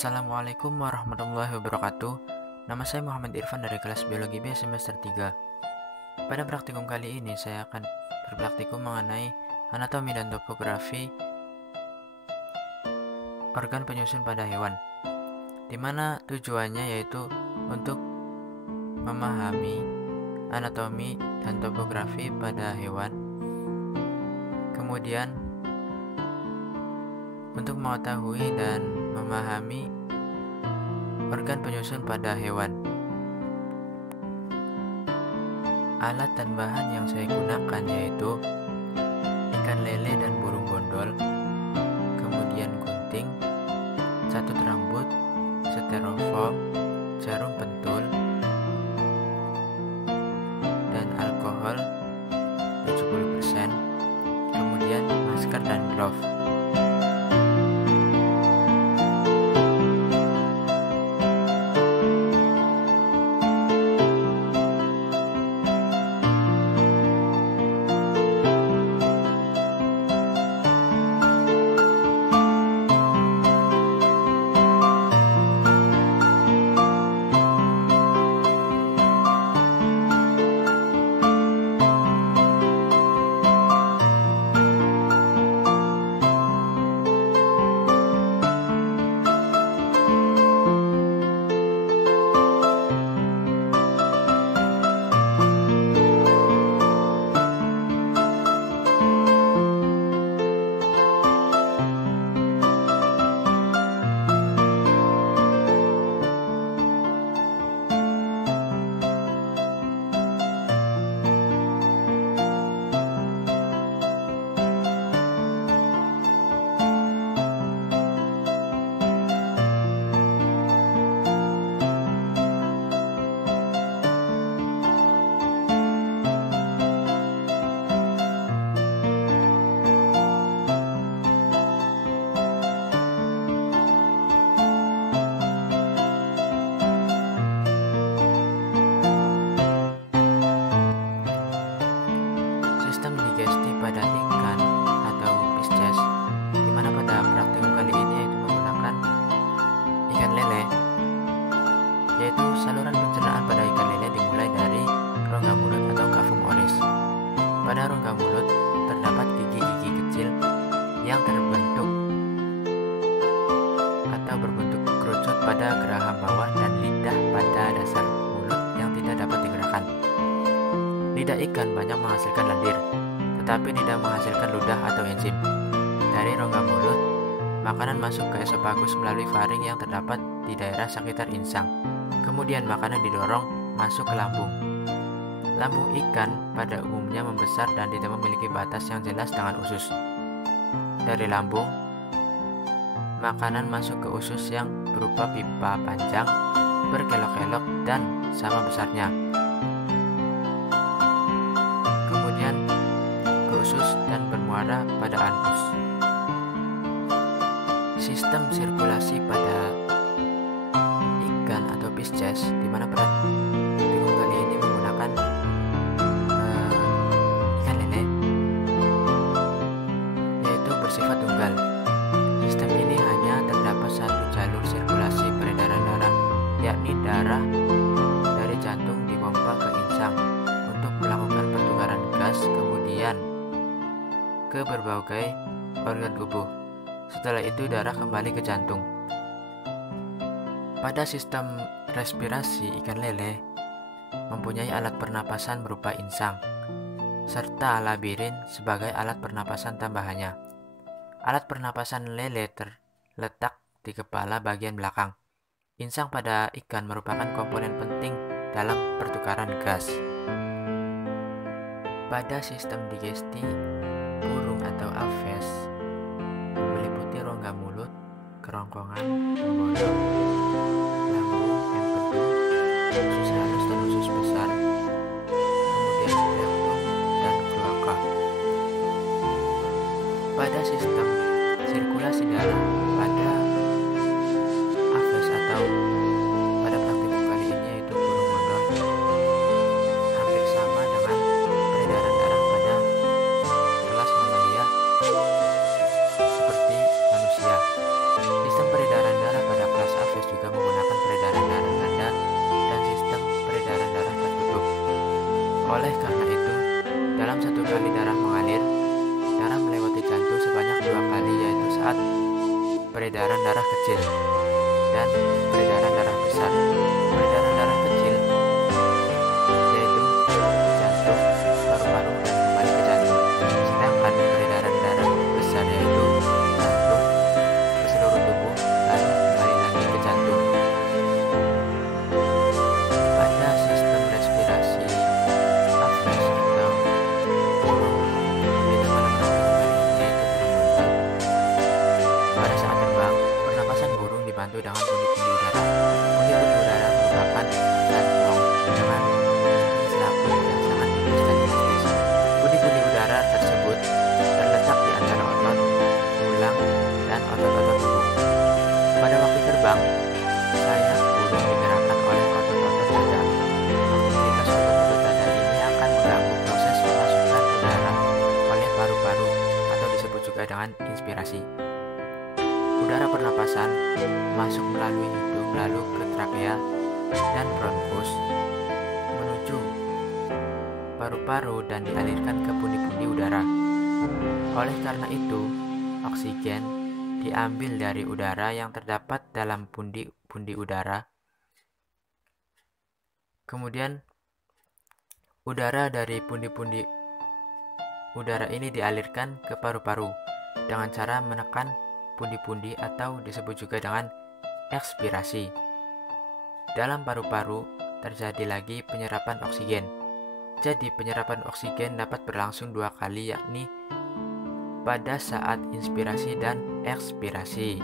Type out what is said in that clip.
Assalamualaikum warahmatullahi wabarakatuh. Nama saya Muhammad Irfan dari kelas Biologi B semester 3. Pada praktikum kali ini saya akan berpraktikum mengenai anatomi dan topografi organ penyusun pada hewan, di mana tujuannya yaitu untuk memahami anatomi dan topografi pada hewan, kemudian untuk mengetahui dan memahami organ penyusun pada hewan. Alat dan bahan yang saya gunakan yaitu ikan lele dan burung bondol, kemudian gunting, catut rambut, styrofoam, jarum pentul, dan alkohol 70%, kemudian masker dan glove. Sistem digesti pada ikan atau Pisces, di mana pada praktikum kali ini yaitu menggunakan ikan lele, yaitu saluran pencernaan pada ikan lele dimulai dari rongga mulut atau cavum oris. Pada rongga mulut terdapat gigi-gigi kecil yang terbentuk atau berbentuk kerucut pada geraham bawah dan lidah pada dasar mulut yang tidak dapat digerakkan. Lidah ikan banyak menghasilkan lendir, tetapi tidak menghasilkan ludah atau enzim. Dari rongga mulut, makanan masuk ke esofagus melalui faring yang terdapat di daerah sekitar insang. Kemudian makanan didorong masuk ke lambung. Lambung ikan pada umumnya membesar dan tidak memiliki batas yang jelas dengan usus. Dari lambung, makanan masuk ke usus yang berupa pipa panjang, berkelok-kelok dan sama besarnya. Kemudian ke usus dan bermuara pada anus. Sistem sirkulasi pada ikan atau Pisces, di mana praktikum kali ini menggunakan ikan lele, yaitu bersifat tunggal. Sistem ini hanya terdapat satu jalur sirkulasi peredaran darah, yakni darah dari jantung dipompa ke insang untuk melakukan pertukaran gas, kemudian ke berbagai organ tubuh. Setelah itu darah kembali ke jantung. Pada sistem respirasi, ikan lele mempunyai alat pernapasan berupa insang serta labirin sebagai alat pernapasan tambahannya. Alat pernapasan lele terletak di kepala bagian belakang. Insang pada ikan merupakan komponen penting dalam pertukaran gas. Pada sistem digesti, burung atau aves meliputi rongga mulut, kerongkongan, bondol, lambung, empedu, usus halus dan usus besar, kemudian rektum dan kloaka. Pada sistem sirkulasi darah pada aves atau pada praktikum kali ini yaitu burung bondol, hampir sama dengan peredaran darah pada kelas mamalia seperti manusia. Sistem peredaran darah pada kelas Oleh karena itu, dalam satu kali darah mengalir, darah melewati jantung sebanyak 2 kali, yaitu saat peredaran darah kecil dan peredaran darah besar. Peredaran darah kecil yaitu ke jantung, paru-paru, dan kembali ke jantung. Sedangkan peredaran darah besar yaitu jantung ke seluruh tubuh, lalu kembali lagi ke jantung. Pada sistem respirasi apnes atau burung, yaitu pada pundi-pundi itu bermuncul. Pada saat terbang, pernapasan burung dibantu dengan pundi-pundi udara. Pundi-pundi udara merupakan kantong dengan selaput yang sangat tipis dan elastis. Pundi-pundi udara tersebut terletak di antara otot, tulang, dan otot-otot tubuh. Pada waktu terbang, sayap burung digerakkan oleh otot-otot dada. Aktivitas otot-otot dada ini akan mengganggu proses pemasukan udara oleh paru-paru atau disebut juga dengan inspirasi. Udara pernapasan masuk melalui hidung lalu ke trakea dan bronkus menuju paru-paru dan dialirkan ke pundi-pundi udara. Oleh karena itu, oksigen diambil dari udara yang terdapat dalam pundi-pundi udara. Kemudian, udara dari pundi-pundi udara ini dialirkan ke paru-paru dengan cara menekan pundi-pundi atau disebut juga dengan ekspirasi. Dalam paru-paru terjadi lagi penyerapan oksigen. Jadi penyerapan oksigen dapat berlangsung 2 kali, yakni pada saat inspirasi dan ekspirasi.